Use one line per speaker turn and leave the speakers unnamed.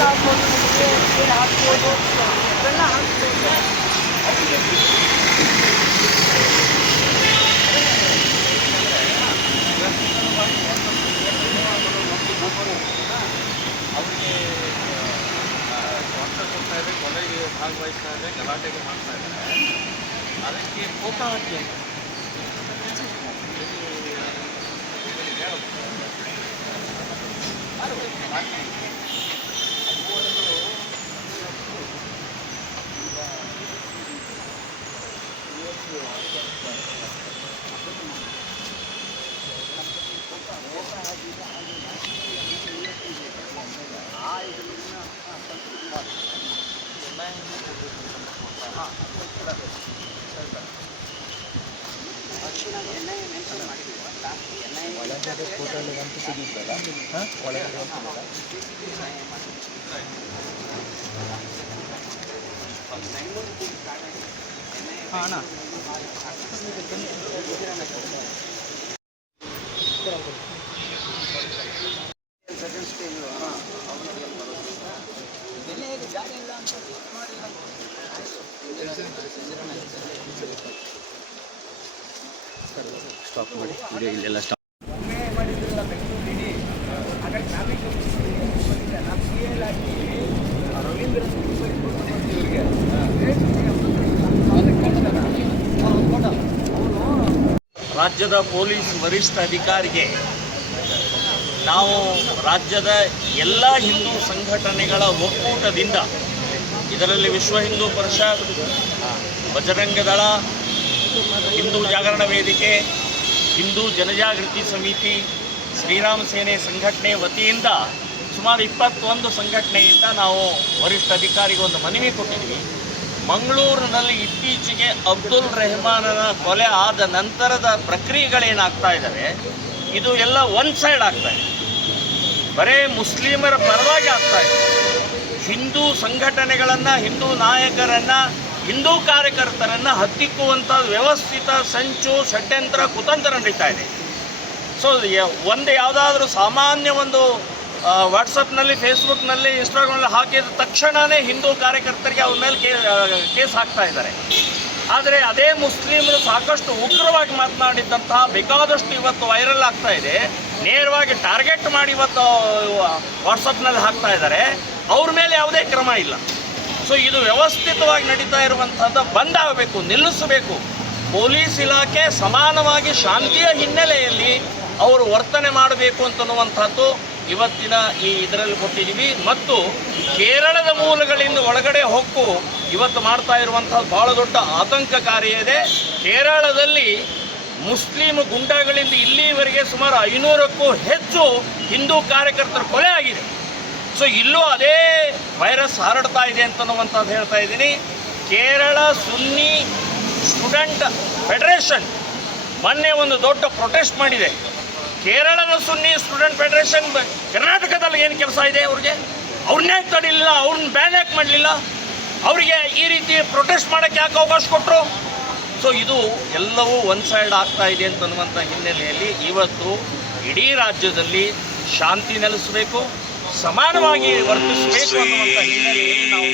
ಹಾಕ್ಬೋದು ನಿಮಗೆ ಬೇರೆ ಹಾಕ್ಬೋದು ಇವೆಲ್ಲ ಹಾಕ್ಬೋದು
ಅವರಿಗೆ ಸ್ವಾತಂತ್ರ್ಯ ಕೊಡ್ತಾ ಇದೆ ಕೊಲೆಗೆ ಭಾಗವಹಿಸ್ತಾ ಇದೆ ಗಲಾಟೆಗೆ ಮಾಡ್ತಾ ಇದ್ದಾರೆ ಅದಕ್ಕೆ ಫೋಟೋ ಹಾಕಿ ಅಂತ
ಒಳಗಡೆ ಫೋಟೋ ಅಂತ ಸಿಗಿದ್ದಲ್ಲ ಹಾಂ ಒಳಗಡೆ ಹಾಂ ಅಣ್ಣ ಸೆಕೆಂಡ್ ಸ್ಟೇಜು ಹಾಂ ಅವನಿಗೆ ಏನು ಬರೋದು ಬೆಲೆ ಹೇಗೆ ಜಾಗ ಇಲ್ಲ ಅಂತ ಸ್ಟಾಪ್ ಮಾಡಿ ವಿಡಿಯೋ ಇಲ್ಲೆಲ್ಲ ಸ್ಟಾಪ್
ರಾಜ್ಯದ ಪೊಲೀಸ್ ವರಿಷ್ಠ ಅಧಿಕಾರಿಗೆ ನಾವು ರಾಜ್ಯದ ಎಲ್ಲ ಹಿಂದೂ ಸಂಘಟನೆಗಳ ಒಕ್ಕೂಟದಿಂದ ಇದರಲ್ಲಿ ವಿಶ್ವ ಹಿಂದೂ ಪರಿಷತ್, ಬಜರಂಗ ದಳ, ಹಿಂದೂ ಜಾಗರಣ ವೇದಿಕೆ, ಹಿಂದೂ ಜನಜಾಗೃತಿ ಸಮಿತಿ, ಶ್ರೀರಾಮ ಸೇನೆ ಸಂಘಟನೆ ವತಿಯಿಂದ ಸುಮಾರು ಇಪ್ಪತ್ತೊಂದು ಸಂಘಟನೆಯಿಂದ ನಾವು ವರಿಷ್ಠ ಅಧಿಕಾರಿಗೆ ಒಂದು ಮನವಿ ಕೊಟ್ಟಿದ್ವಿ. ಮಂಗಳೂರಿನಲ್ಲಿ ಇತ್ತೀಚೆಗೆ ಅಬ್ದುಲ್ ರೆಹಮಾನನ ಕೊಲೆ ಆದ ನಂತರದ ಪ್ರಕ್ರಿಯೆಗಳೇನಾಗ್ತಾ ಇದ್ದಾವೆ, ಇದು ಎಲ್ಲ ಒನ್ ಸೈಡ್ ಆಗ್ತಾ ಇದೆ. ಬರೇ ಮುಸ್ಲಿಮರ ಪರವಾಗಿ ಆಗ್ತಾ ಇದೆ. ಹಿಂದೂ ಸಂಘಟನೆಗಳನ್ನು, ಹಿಂದೂ ನಾಯಕರನ್ನು, ಹಿಂದೂ ಕಾರ್ಯಕರ್ತರನ್ನು ಹತ್ತಿಕ್ಕುವಂಥ ವ್ಯವಸ್ಥಿತ, ಸಂಚು, ಷಡ್ಯಂತ್ರ, ಕುತಂತ್ರ ನಡೀತಾ ಇದೆ. ಸೊ ಒಂದು ಯಾವುದಾದ್ರೂ ಸಾಮಾನ್ಯ ಒಂದು ವಾಟ್ಸಪ್ನಲ್ಲಿ ಫೇಸ್ಬುಕ್ನಲ್ಲಿ ಇನ್ಸ್ಟಾಗ್ರಾಮ್ನಲ್ಲಿ ಹಾಕಿದ ತಕ್ಷಣವೇ ಹಿಂದೂ ಕಾರ್ಯಕರ್ತರಿಗೆ ಅವ್ರ ಮೇಲೆ ಕೇಸ್ ಹಾಕ್ತಾ ಇದ್ದಾರೆ. ಆದರೆ ಅದೇ ಮುಸ್ಲಿಮರು ಸಾಕಷ್ಟು ಉಗ್ರವಾಗಿ ಮಾತನಾಡಿದ್ದಂತಹ ಬೇಕಾದಷ್ಟು ಇವತ್ತು ವೈರಲ್ ಆಗ್ತಾ ಇದೆ. ನೇರವಾಗಿ ಟಾರ್ಗೆಟ್ ಮಾಡಿ ಇವತ್ತು ವಾಟ್ಸಪ್ನಲ್ಲಿ ಹಾಕ್ತಾ ಇದ್ದಾರೆ. ಅವ್ರ ಯಾವುದೇ ಕ್ರಮ ಇಲ್ಲ. ಸೊ ಇದು ವ್ಯವಸ್ಥಿತವಾಗಿ ನಡೀತಾ ಇರುವಂಥದ್ದು ಬಂದ್ ಆಗಬೇಕು ನಿಲ್ಲಿಸಬೇಕು. ಪೊಲೀಸ್ ಇಲಾಖೆ ಸಮಾನವಾಗಿ ಶಾಂತಿಯ ಹಿನ್ನೆಲೆಯಲ್ಲಿ ಅವರು ವರ್ತನೆ ಮಾಡಬೇಕು ಅಂತನ್ನುವಂಥದ್ದು ಇವತ್ತಿನ ಈ ಇದರಲ್ಲಿ ಕೊಟ್ಟಿದ್ದೀವಿ. ಮತ್ತು ಕೇರಳದ ಮೂಲಗಳಿಂದ ಒಳಗಡೆ ಹೊಕ್ಕು ಇವತ್ತು ಮಾಡ್ತಾ ಇರುವಂಥದ್ದು ಭಾಳ ದೊಡ್ಡ ಆತಂಕಕಾರಿ ಇದೆ. ಕೇರಳದಲ್ಲಿ ಮುಸ್ಲಿಂ ಗುಂಡಾಗಳಿಂದ ಇಲ್ಲಿವರೆಗೆ ಸುಮಾರು ಐನೂರಕ್ಕೂ ಹೆಚ್ಚು ಹಿಂದೂ ಕಾರ್ಯಕರ್ತರ ಕೊಲೆ ಆಗಿದೆ. ಸೊ ಇಲ್ಲೂ ಅದೇ ವೈರಸ್ ಹರಡ್ತಾ ಇದೆ ಅಂತನ್ನುವಂಥದ್ದು ಹೇಳ್ತಾ ಇದ್ದೀನಿ. ಕೇರಳ ಸುನ್ನಿ ಸ್ಟೂಡೆಂಟ್ ಫೆಡರೇಷನ್ ಮೊನ್ನೆ ಒಂದು ದೊಡ್ಡ ಪ್ರೊಟೆಸ್ಟ್ ಮಾಡಿದೆ. ಕೇರಳದ ಸುನ್ನಿ ಸ್ಟೂಡೆಂಟ್ ಫೆಡರೇಷನ್ ಕರ್ನಾಟಕದಲ್ಲಿ ಏನು ಕೆಲಸ ಇದೆ ಅವ್ರಿಗೆ? ಅವ್ರನ್ನೇ ತಡಿಲಿಲ್ಲ? ಅವ್ರನ್ನ ಬ್ಯಾನ್ ಯಾಕೆ ಮಾಡಲಿಲ್ಲ? ಅವರಿಗೆ ಈ ರೀತಿ ಪ್ರೊಟೆಸ್ಟ್ ಮಾಡೋಕ್ಕೆ ಯಾಕೆ ಅವಕಾಶ ಕೊಟ್ಟರು ಸೊ ಇದು ಎಲ್ಲವೂ ಒನ್ ಸೈಡ್ ಆಗ್ತಾ ಇದೆ ಅಂತನ್ನುವಂಥ ಹಿನ್ನೆಲೆಯಲ್ಲಿ ಇವತ್ತು ಇಡೀ ರಾಜ್ಯದಲ್ಲಿ ಶಾಂತಿ ನೆಲೆಸಬೇಕು. ಸಮಾನವಾಗಿ ವರ್ತಿಸಬೇಕು ಅನ್ನುವಂಥ ಹಿನ್ನೆಲೆಯಲ್ಲಿ ನಾವು